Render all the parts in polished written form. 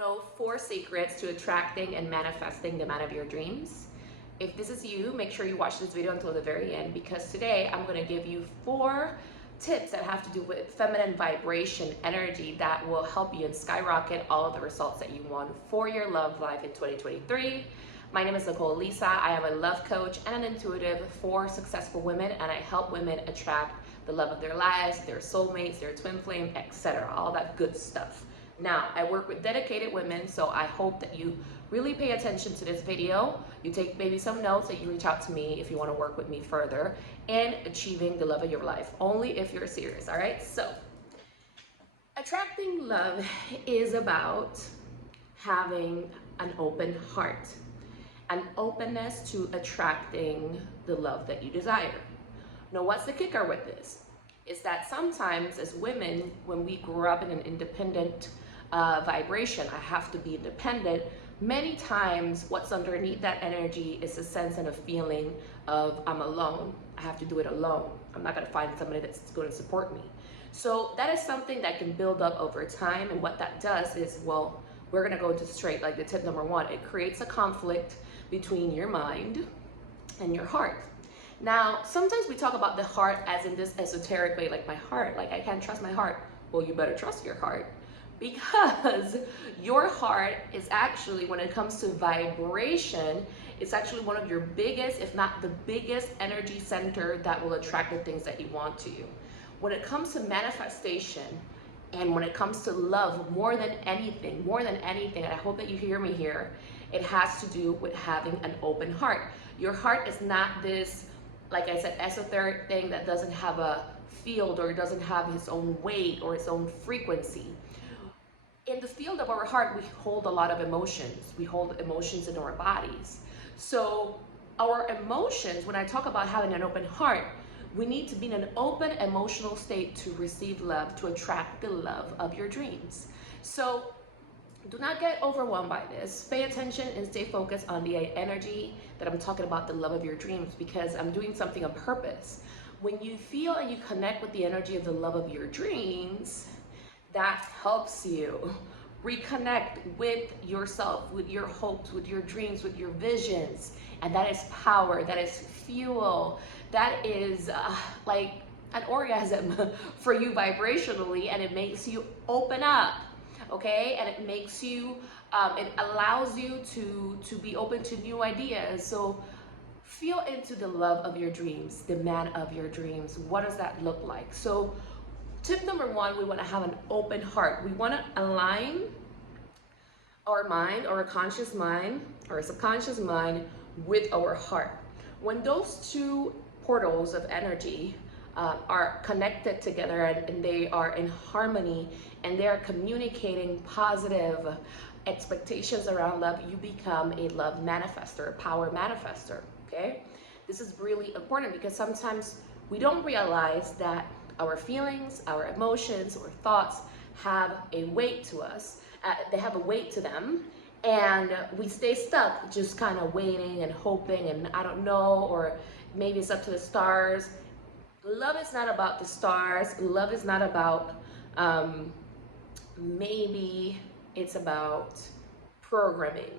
know 4 secrets to attracting and manifesting the man of your dreams? If this is you, make sure you watch this video until the very end, because today I'm going to give you 4 tips that have to do with feminine vibration energy that will help you and skyrocket all of the results that you want for your love life in 2023. My name is Nicole Lisa. I am a love coach and an intuitive for successful women, and I help women attract the love of their lives, their soulmates, their twin flame, etc. All that good stuff. Now, I work with dedicated women, so I hope that you really pay attention to this video. You take maybe some notes, that you reach out to me if you want to work with me further in achieving the love of your life, only if you're serious. All right, so attracting love is about having an open heart, an openness to attracting the love that you desire. Now, what's the kicker with this? Is that sometimes as women, when we grow up in an independent vibration, I have to be independent, many times what's underneath that energy is a sense and a feeling of I'm alone. I have to do it alone. I'm not going to find somebody that's going to support me. So that is something that can build up over time, and what that does is, well, we're going to go to straight, like the tip number 1, it creates a conflict between your mind and your heart. Now, sometimes we talk about the heart as in this esoteric way, like my heart, like I can't trust my heart. Well, you better trust your heart, because your heart is actually, when it comes to vibration, it's actually one of your biggest, if not the biggest energy center that will attract the things that you want to you. When it comes to manifestation, and when it comes to love, more than anything, and I hope that you hear me here, it has to do with having an open heart. Your heart is not this, like I said, esoteric thing that doesn't have a field or doesn't have its own weight or its own frequency. In the field of our heart, we hold a lot of emotions. We hold emotions in our bodies. So our emotions, when I talk about having an open heart, we need to be in an open emotional state to receive love, to attract the love of your dreams. So do not get overwhelmed by this. Pay attention and stay focused on the energy that I'm talking about, the love of your dreams, because I'm doing something on purpose. When you feel and you connect with the energy of the love of your dreams, that helps you reconnect with yourself, with your hopes, with your dreams, with your visions. And that is power, that is fuel, that is like an orgasm for you vibrationally, and it makes you open up. Okay, and it makes you, it allows you to be open to new ideas. So feel into the love of your dreams, the man of your dreams. What does that look like? So tip number 1, we want to have an open heart. We want to align our mind, or a conscious mind, or a subconscious mind, with our heart. When those 2 portals of energy are connected together, and they are in harmony, and they are communicating positive expectations around love, you become a love manifester, a power manifester. Okay, this is really important, because sometimes we don't realize that our feelings, our emotions, or thoughts have a weight to us. They have a weight to them, and we stay stuck just kind of waiting and hoping, and I don't know, or maybe it's up to the stars. Love is not about the stars. Love is not about maybe it's about programming.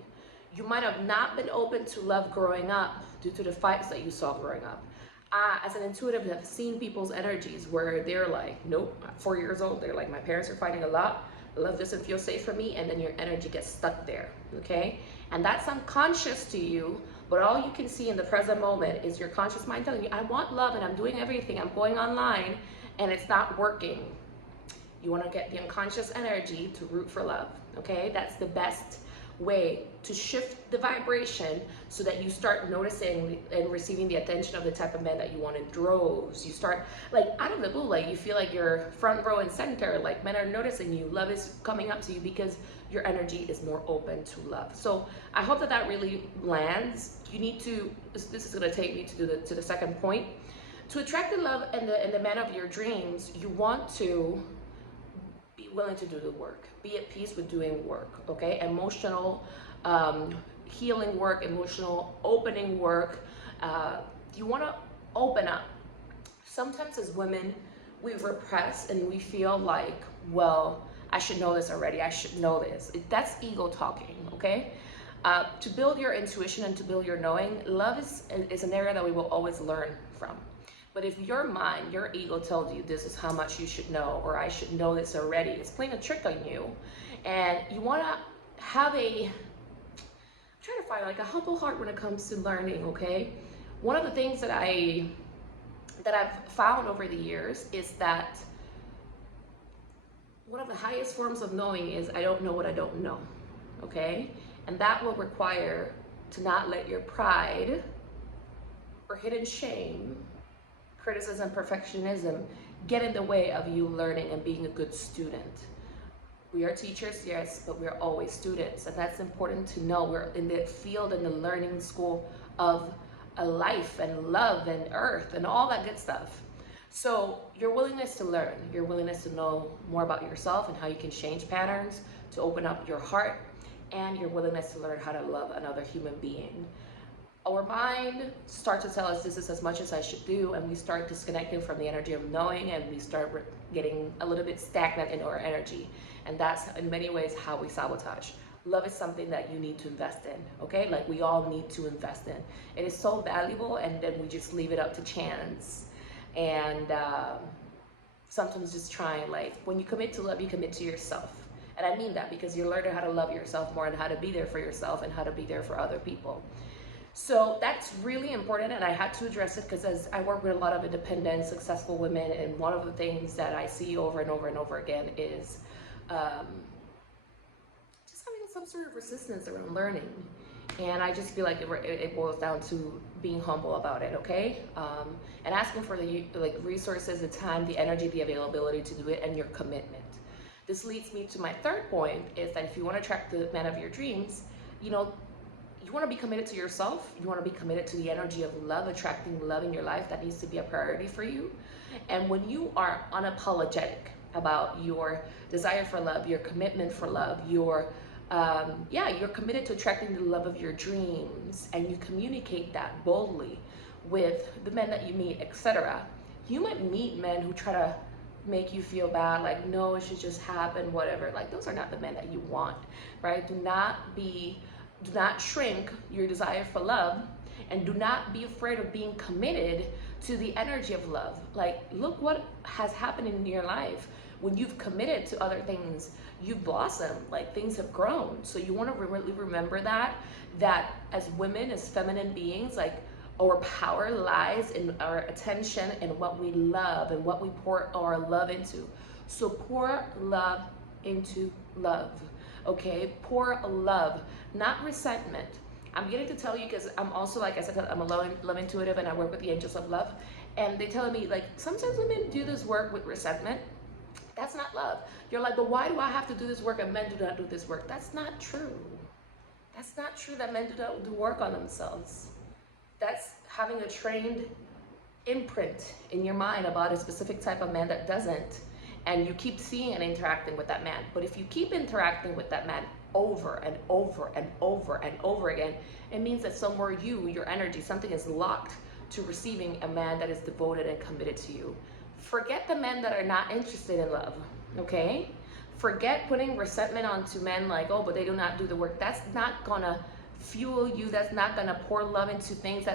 You might have not been open to love growing up due to the fights that you saw growing up. As an intuitive, I've seen people's energies where they're like, nope, at 4 years old, they're like, my parents are fighting a lot. Love doesn't feel safe for me, and then your energy gets stuck there, okay? And that's unconscious to you, but all you can see in the present moment is your conscious mind telling you, I want love, and I'm doing everything, I'm going online, and it's not working. You want to get the unconscious energy to root for love, okay? That's the best way to shift the vibration, so that you start noticing and receiving the attention of the type of men that you want in droves. You start, like, out of the blue, like you feel like you're front row and center, like men are noticing you, love is coming up to you, because your energy is more open to love. So I hope that that really lands. You need to, this is going to take me to the second point. To attract the love and the man of your dreams, you want to be willing to do the work. Be at peace with doing work, okay? Emotional healing work, emotional opening work. You want to open up. Sometimes as women, we repress and we feel like, well, I should know this already. I should know this. That's ego talking, okay? To build your intuition and to build your knowing, love is an area that we will always learn from. But if your mind, your ego tells you this is how much you should know, or I should know this already, it's playing a trick on you. And you want to have try to find like a humble heart when it comes to learning, okay? One of the things that I've found over the years is that one of the highest forms of knowing is I don't know what I don't know, okay? And that will require to not let your pride or hidden shame, criticism, perfectionism get in the way of you learning and being a good student. We are teachers, yes, but we're always students, and that's important to know. We're in the field and the learning school of a life and love and earth and all that good stuff. So your willingness to learn, your willingness to know more about yourself and how you can change patterns, to open up your heart, and your willingness to learn how to love another human being. Our mind starts to tell us this is as much as I should do, and we start disconnecting from the energy of knowing, and we start getting a little bit stagnant in our energy. And that's in many ways how we sabotage. Love is something that you need to invest in, okay? Like we all need to invest in. It is so valuable, and then we just leave it up to chance. And sometimes just trying, like when you commit to love, you commit to yourself. And I mean that because you're learning how to love yourself more and how to be there for yourself and how to be there for other people. So that's really important, and I had to address it because as I work with a lot of independent, successful women, and one of the things that I see over and over and over again is just having some sort of resistance around learning. And I just feel like it boils down to being humble about it, okay? And asking for the resources, the time, the energy, the availability to do it, and your commitment. This leads me to my third point, is that if you want to attract the man of your dreams, you want to be committed to yourself. You want to be committed to the energy of love, attracting love in your life. That needs to be a priority for you. And when you are unapologetic about your desire for love, your commitment for love, you're committed to attracting the love of your dreams, and you communicate that boldly with the men that you meet, etc. You might meet men who try to make you feel bad, like, no, it should just happen, whatever. Like, those are not the men that you want, right? Do not shrink your desire for love, and do not be afraid of being committed to the energy of love. Like, look what has happened in your life. When you've committed to other things, you blossom, like things have grown. So you want to really remember that as women, as feminine beings, like our power lies in our attention and what we love and what we pour our love into. So pour love into love, okay? Pour love, not resentment. I'm getting to tell you because I'm also, like I said, I'm a love intuitive, and I work with the angels of love, and they tell me, like, sometimes women do this work with resentment. That's not love. You're like, but why do I have to do this work and men do not do this work? That's not true. That's not true that men do not do work on themselves. That's having a trained imprint in your mind about a specific type of man that doesn't, and you keep seeing and interacting with that man. But if you keep interacting with that man over and over and over and over again, it means that somewhere your energy, something is locked to receiving a man that is devoted and committed to you. Forget the men that are not interested in love, okay? Forget putting resentment onto men like, oh, but they do not do the work. That's not gonna fuel you. That's not gonna pour love into things.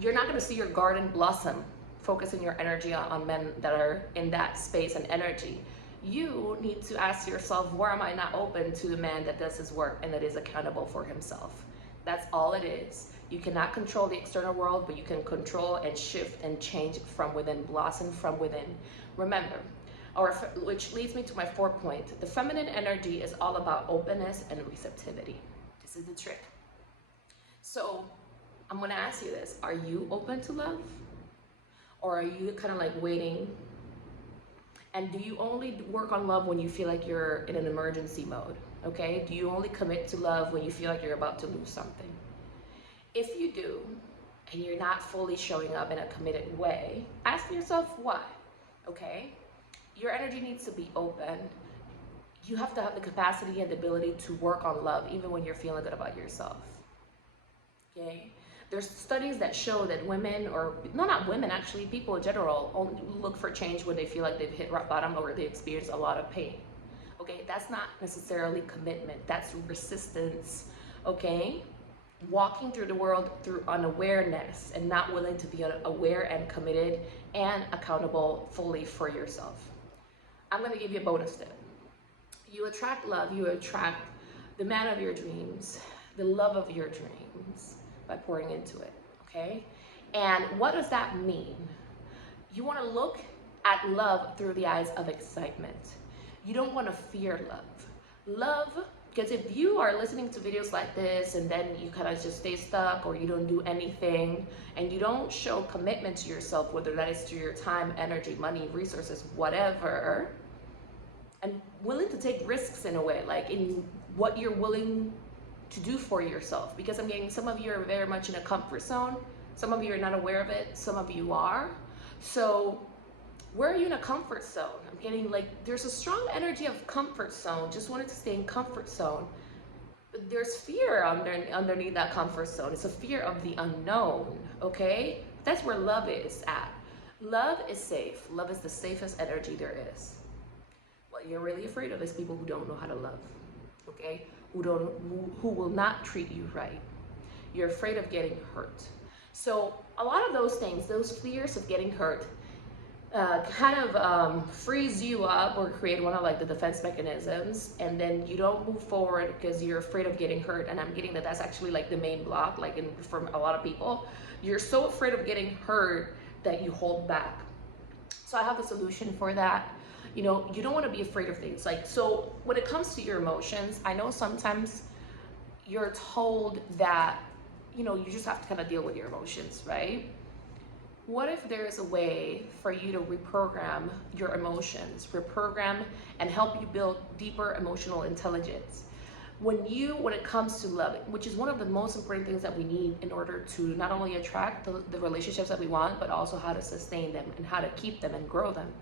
You're not gonna see your garden blossom, focusing your energy on men that are in that space and energy. You need to ask yourself, where am I not open to the man that does his work and that is accountable for himself? That's all it is. You cannot control the external world, but you can control and shift and change from within, blossom from within. Remember, which leads me to my fourth point. The feminine energy is all about openness and receptivity. This is the trick. So I'm gonna ask you this. Are you open to love? Or are you kind of like waiting? And do you only work on love when you feel like you're in an emergency mode? Okay? Do you only commit to love when you feel like you're about to lose something? If you do, and you're not fully showing up in a committed way, ask yourself why, okay? Your energy needs to be open. You have to have the capacity and the ability to work on love even when you're feeling good about yourself, okay? There's studies that show that women, or no, not women, actually, people in general, only look for change when they feel like they've hit rock bottom or they experience a lot of pain. Okay, that's not necessarily commitment, that's resistance. Okay, walking through the world through unawareness and not willing to be aware and committed and accountable fully for yourself. I'm going to give you a bonus tip. You attract love, you attract the man of your dreams, the love of your dreams by pouring into it. Okay, and what does that mean? You want to look at love through the eyes of excitement. You don't want to fear love, because if you are listening to videos like this and then you kind of just stay stuck, or you don't do anything and you don't show commitment to yourself, whether that is to your time, energy, money, resources, whatever, and willing to take risks in a way, like in what you're willing to do for yourself, because I'm getting some of you are very much in a comfort zone, some of you are not aware of it, some of you are. So where are you in a comfort zone? I'm getting like there's a strong energy of comfort zone, just wanted to stay in comfort zone. But there's fear underneath that comfort zone. It's a fear of the unknown, okay? That's where love is at. Love is safe. Love is the safest energy there is. What you're really afraid of is people who don't know how to love, okay? Who will not treat you right. You're afraid of getting hurt. So a lot of those things, those fears of getting hurt, kind of freeze you up or create one of like the defense mechanisms, and then you don't move forward because you're afraid of getting hurt. And I'm getting that that's actually like the main block, like from a lot of people. You're so afraid of getting hurt that you hold back. So I have a solution for that. You know, you don't want to be afraid of things. Like, so when it comes to your emotions, I know sometimes you're told that, you know, you just have to kind of deal with your emotions, right? What if there is a way for you to reprogram your emotions, reprogram and help you build deeper emotional intelligence? When it comes to love, which is one of the most important things that we need in order to not only attract the relationships that we want, but also how to sustain them and how to keep them and grow them.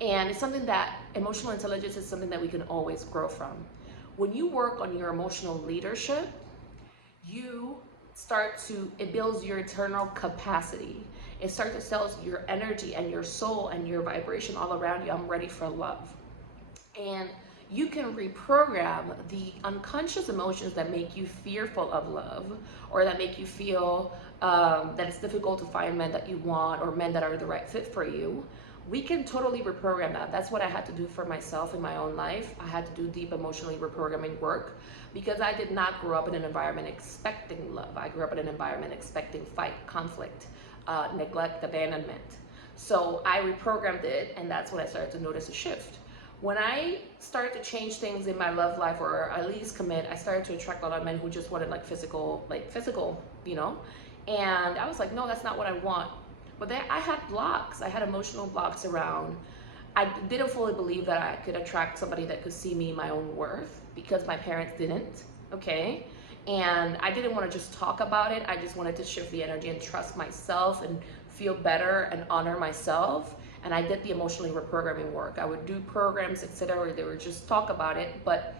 And it's something that emotional intelligence is something that we can always grow from. When you work on your emotional leadership, it builds your internal capacity. It starts to tell your energy and your soul and your vibration all around you, I'm ready for love. And you can reprogram the unconscious emotions that make you fearful of love, or that make you feel that it's difficult to find men that you want or men that are the right fit for you. We can totally reprogram that. That's what I had to do for myself in my own life. I had to do deep emotionally reprogramming work because I did not grow up in an environment expecting love. I grew up in an environment expecting fight, conflict, neglect, abandonment. So I reprogrammed it, and that's when I started to notice a shift. When I started to change things in my love life, or at least commit, I started to attract a lot of men who just wanted like physical, you know? And I was like, no, that's not what I want. But then I had blocks. I had emotional blocks around. I didn't fully believe that I could attract somebody that could see me my own worth because my parents didn't, okay? And I didn't want to just talk about it. I just wanted to shift the energy and trust myself and feel better and honor myself. And I did the emotionally reprogramming work. I would do programs, etc., where they would just talk about it, but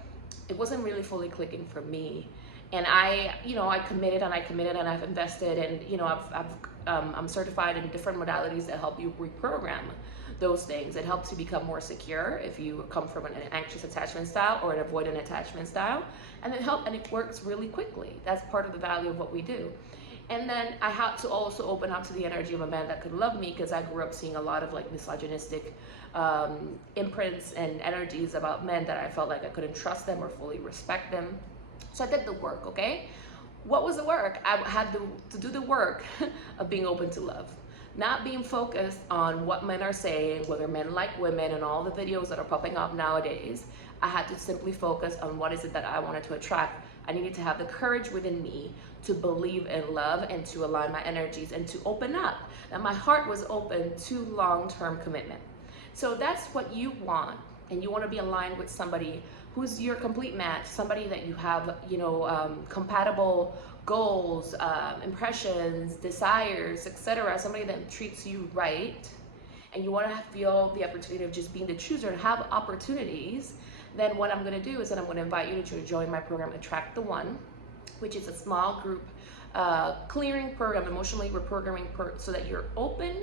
it wasn't really fully clicking for me. And I committed and I've invested, and I'm certified in different modalities that help you reprogram those things. It helps you become more secure if you come from an anxious attachment style or an avoidant attachment style, and it works really quickly. That's part of the value of what we do. And then I had to also open up to the energy of a man that could love me, because I grew up seeing a lot of like misogynistic imprints and energies about men that I felt like I couldn't trust them or fully respect them. So I did the work, okay? What was the work? I had to do the work of being open to love. Not being focused on what men are saying, whether men like women and all the videos that are popping up nowadays. I had to simply focus on what is it that I wanted to attract. I needed to have the courage within me to believe in love and to align my energies and to open up. That my heart was open to long-term commitment. So that's what you want. And you want to be aligned with somebody who's your complete match, somebody that you have, compatible goals, impressions, desires, etc. Somebody that treats you right, and you want to feel the opportunity of just being the chooser and have opportunities. Then what I'm going to do is that I'm going to invite you to join my program, Attract the One, which is a small group clearing program, emotionally reprogramming so that you're open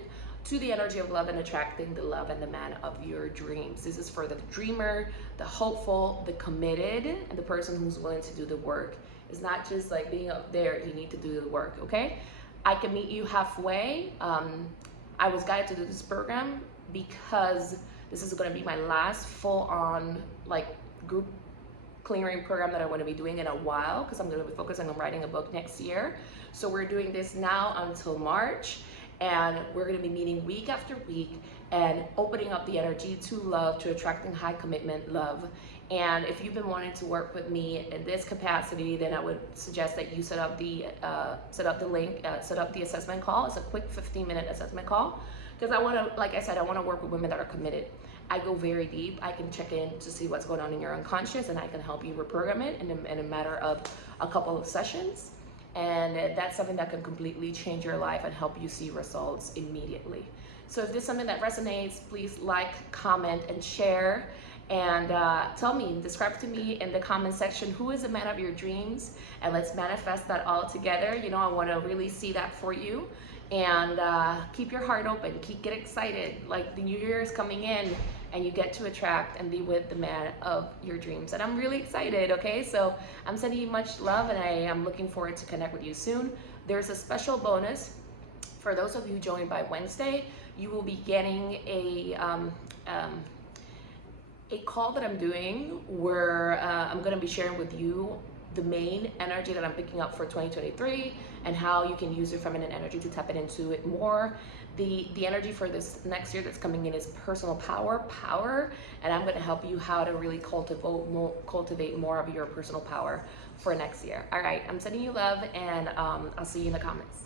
to the energy of love and attracting the love and the man of your dreams. This is for the dreamer, the hopeful, the committed, and the person who's willing to do the work. It's not just like being up there, you need to do the work, okay? I can meet you halfway. I was guided to do this program because this is gonna be my last full-on like group clearing program that I want to be doing in a while, because I'm going to be focusing on writing a book next year. So we're doing this now until March, and we're going to be meeting week after week and opening up the energy to love, to attracting high commitment love. And if you've been wanting to work with me in this capacity, then I would suggest that you set up the link, set up the assessment call. It's a quick 15-minute assessment call, because I want to, like I said, I want to work with women that are committed. I go very deep. I can check in to see what's going on in your unconscious, and I can help you reprogram it in a matter of a couple of sessions. And that's something that can completely change your life and help you see results immediately. So if this is something that resonates, please like, comment, and share. And tell me, describe to me in the comment section, who is the man of your dreams? And let's manifest that all together. You know, I want to really see that for you. And keep your heart open, get excited. Like, the new year is coming in, and you get to attract and be with the man of your dreams. And I'm really excited, okay? So I'm sending you much love, and I am looking forward to connect with you soon. There's a special bonus for those of you who join by Wednesday. You will be getting a call that I'm doing where I'm gonna be sharing with you the main energy that I'm picking up for 2023 and how you can use your feminine energy to tap it into it more. The energy for this next year that's coming in is personal power, and I'm going to help you how to really cultivate more of your personal power for next year. All right, I'm sending you love, and I'll see you in the comments.